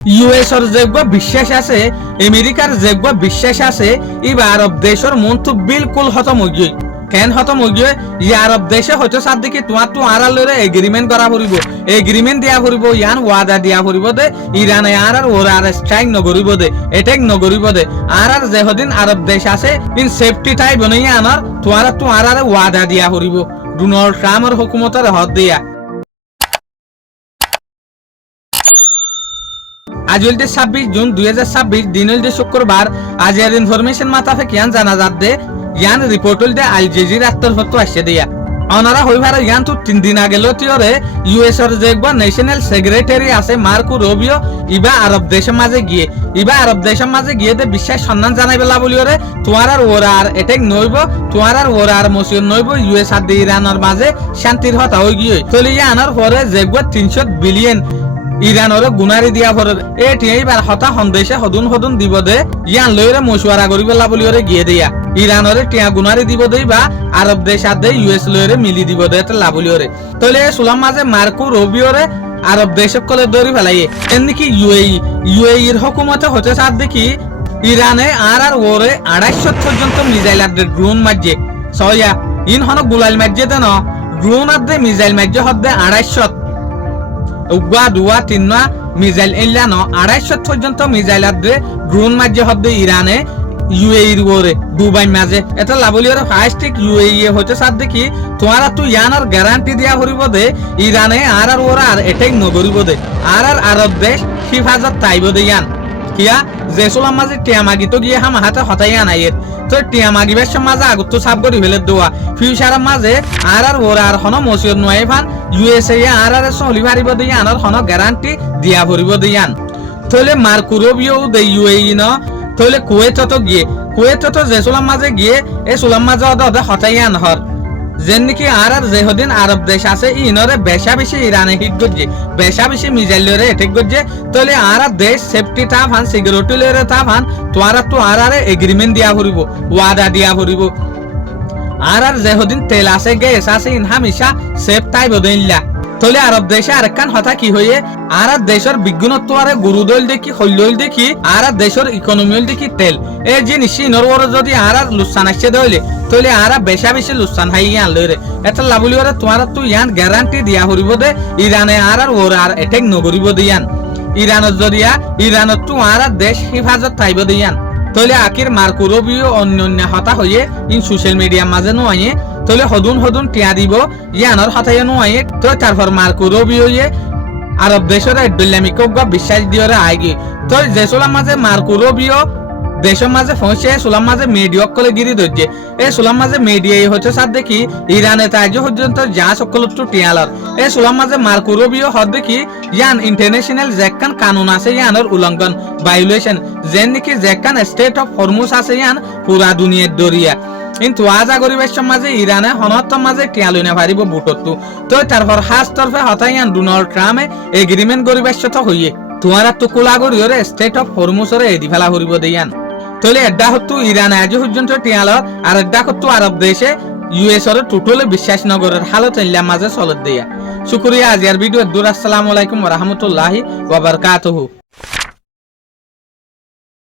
ইউএসর যোগ্য বিশ্বাস আছে, আমেরিকার যোগ্য বিশ্বাস আছে, ইবা আরব দেশের মন্তু বিলকুল হতম হইয়। কেন হতম হইয়? ই আরব দেশে হয়তো সার দিকে তোমার তো আর লরে এগ্রিমেন্ট করা পড়িব, এগ্রিমেন্ট দিয়া পড়িব, ইয়ান ওয়াদা দিয়া পড়িব দে ইরানে আর ওরা আর স্ট্রাইক নগরিব দে, এটেক নগরিব দে। আর যেহদিন আরব দেশ আছে ইন সেফটি টাই বনাই আনার তো আর ওয়াদা দিয়া পড়িব ডোনাল্ড ট্রাম্পের হুকুমতের হদ দিয়া। আজ হইল 26 জুন 2026 দিন হইল শুক্রবার। আজ এর ইনফরমেশন মাতাফে কিয়ান জানা যাচ্ছে ইয়ান রিপোর্ট হইল আল জাজিরা তরফত আসছে দিয়া অনারা হইবার ইয়ান তো 3 দিন আগে লতিওরে ইউএস এর যে ন্যাশনাল সেক্রেটারি আছে মার্কো রুবিও ইবা আরব দেশের মাঝে গিয়ে দে বিশ্বাস সম্মান জানাইবেলা বলিওরে তোমার আর ওরা আর এটেক নইব, তোমার আর ওরা আর মসিয়ন নইব, ইউএস আর ইরানের মাঝে শান্তির হতা হই গিয়ে তলি আনার পরে যে 300 বিলিয়ন ইরানের গুনারি দিয়া পরে এটি এইবার হতা সন্দেশে হদুন দিব দে ইয়ান লইরে মশুয়ারা করিবেলা বলিওরে গিয়ে দিয়া ইরানের টিয়া গুনারি দিব দেই বা আরব দেশ আর দে ইউএস লইরে মিলি দিব দে লাবলিওরে তলে সুলাম মাঝে মার্কো রুবিওরে আরব দেশক কলে দৌড়ি ফেলাই এমনিকি ইউএই এর হুকুমতে হচ্ছে সার দেখি ইরানে আর ওরে 250 পর্যন্ত মিসাইল আর ড্রোন মারছে সয়া ইন হন গুলাল মারছে দেন ড্রোন আর দে মিসাইল মারছে হদ্দে 250 উগা দুয়া তিননা মিসাইল এলানো 250 পর্যন্ত মিসাইল আর দে ড্রোন মারছে হদ্দে ইরানে ইউএই এর ওরে দুবাই মাঝে এটা লাবলিওর ফাস্টিক ইউএই হচ্ছে সার দেখি তোমার তো ইয়ানার গ্যারান্টি দিয়া হরিব দে ইরানে আর ওরা আর এটাই নগরিব দে আর আরব দেশ হিফাজত তাইব দে ইয়ান কিয়া জেসুলাম মাঝে টিয়া মাগি তো গিয়ে হাম হাতে হতাই আনাইয়ের তো টিয়া মাগিবের মাঝে আগত সাব করি ফেলে দোয়া ফিউচারের মাঝে আর ওরা আর হন মসিয়ত নয় ফান ইউএসএ আর চলি পারিব দে ইয়ান হন গ্যারান্টি দিয়া ভরিব দে ইয়ান তাহলে মার্কো রুবিও দে ইউএই ন তাহলে কুয়েত তো জেসুলাম মাঝে গিয়ে এ সুলাম মাঝে ওদের হতাই আনহর যেন নাকি আর যেহদিন আরব দেশ আছে ইনরে বেশা বেশি ইরানে হিট করছে, বেশা বেশি মিসাইল লরে এটেক করছে তাহলে আর দেশ সেফটি তা ফান সিকিউরিটি লরে তা ফান তো আর এগ্রিমেন্ট দিয়া ভরিব, ওয়াদা দিয়া ভরিব আর যেহদিন তেল আছে গ্যাস আছে ইন হামেশা সেফ তাই বদইলা তাহলে আরব দেশে আরেকখান হতা কি হয়ে আর দেশের বিজ্ঞানত্ব আরে গুরুদল দেখি হইল দেখি আর দেশের ইকোনমিল দেখি তেল এই জিনিস ইনর যদি আর লুসান আসছে দইলে তাহলে আর বেশা বেশি লুসান হাই ইয়ান লইরে এটা লাভলি ওরে তোমার তো ইয়ান গ্যারান্টি দিয়া হরিব দে ইরানে আর ওর আর এটেক নগরিব দে ইয়ান ইরানত জরিয়া ইরানত তো আর দেশ হিফাজত থাইব দে ইয়ান তাহলে আকির মার্কো রুবিও অন্য হতা হয়ে ইন সোশ্যাল মিডিয়া মাঝে নয় তাহলে হদুন টিয়া দিব ইয়ানোর হতাই নয় তো তারপর মার্কো রুবিও আরব দেশের ইসলামিক বিশ্বাস দিয়ে আগে তো যেসুলাম মাঝে মার্কো রুবিও দেশের মাঝে পৌঁছে সুলাম মাঝে মিডিয়া কলে গিরি ধরছে এই সুলাম মাঝে মিডিয়া হচ্ছে সার দেখি ইরানে তাজ পর্যন্ত যা সকল টিয়ালার এই সুলাম মাঝে মার্কো রুবিও হদ দেখি ইয়ান ইন্টারন্যাশনাল যেখান কানুন আছে ইয়ানোর উল্লঙ্ঘন ভায়োলেশন যেন নাকি যেখান স্টেট অফ হরমুজ আছে ইয়ান পুরা দুনিয়ার দরিয়া কিন্তু আজা গরিবের মাঝে ইরানে হনত্তর মাঝে টিয়ালু না পারিব বুটতো তো তারপর হাস তরফে হতাই ইয়ান ডোনাল্ড ট্রাম্পে এগ্রিমেন্ট গরিবের সাথে হইয়ে তোমার তো কোলা গরিয়রে স্টেট অফ হরমুজরে এদি ফেলা হরিব দেয়ান তাহলে এডা হতো ইরান আজ পর্যন্ত টিয়ালর আর এডা হতো আরব দেশে ইউএস এর টোটালি বিশ্বাস নগরের হালত ইল্লা মাঝে চলত দিয়া শুকরিয়া। আজ এর ভিডিও দূর। আসসালামু আলাইকুম ওয়া রাহমাতুল্লাহি ওয়া বারাকাতুহু।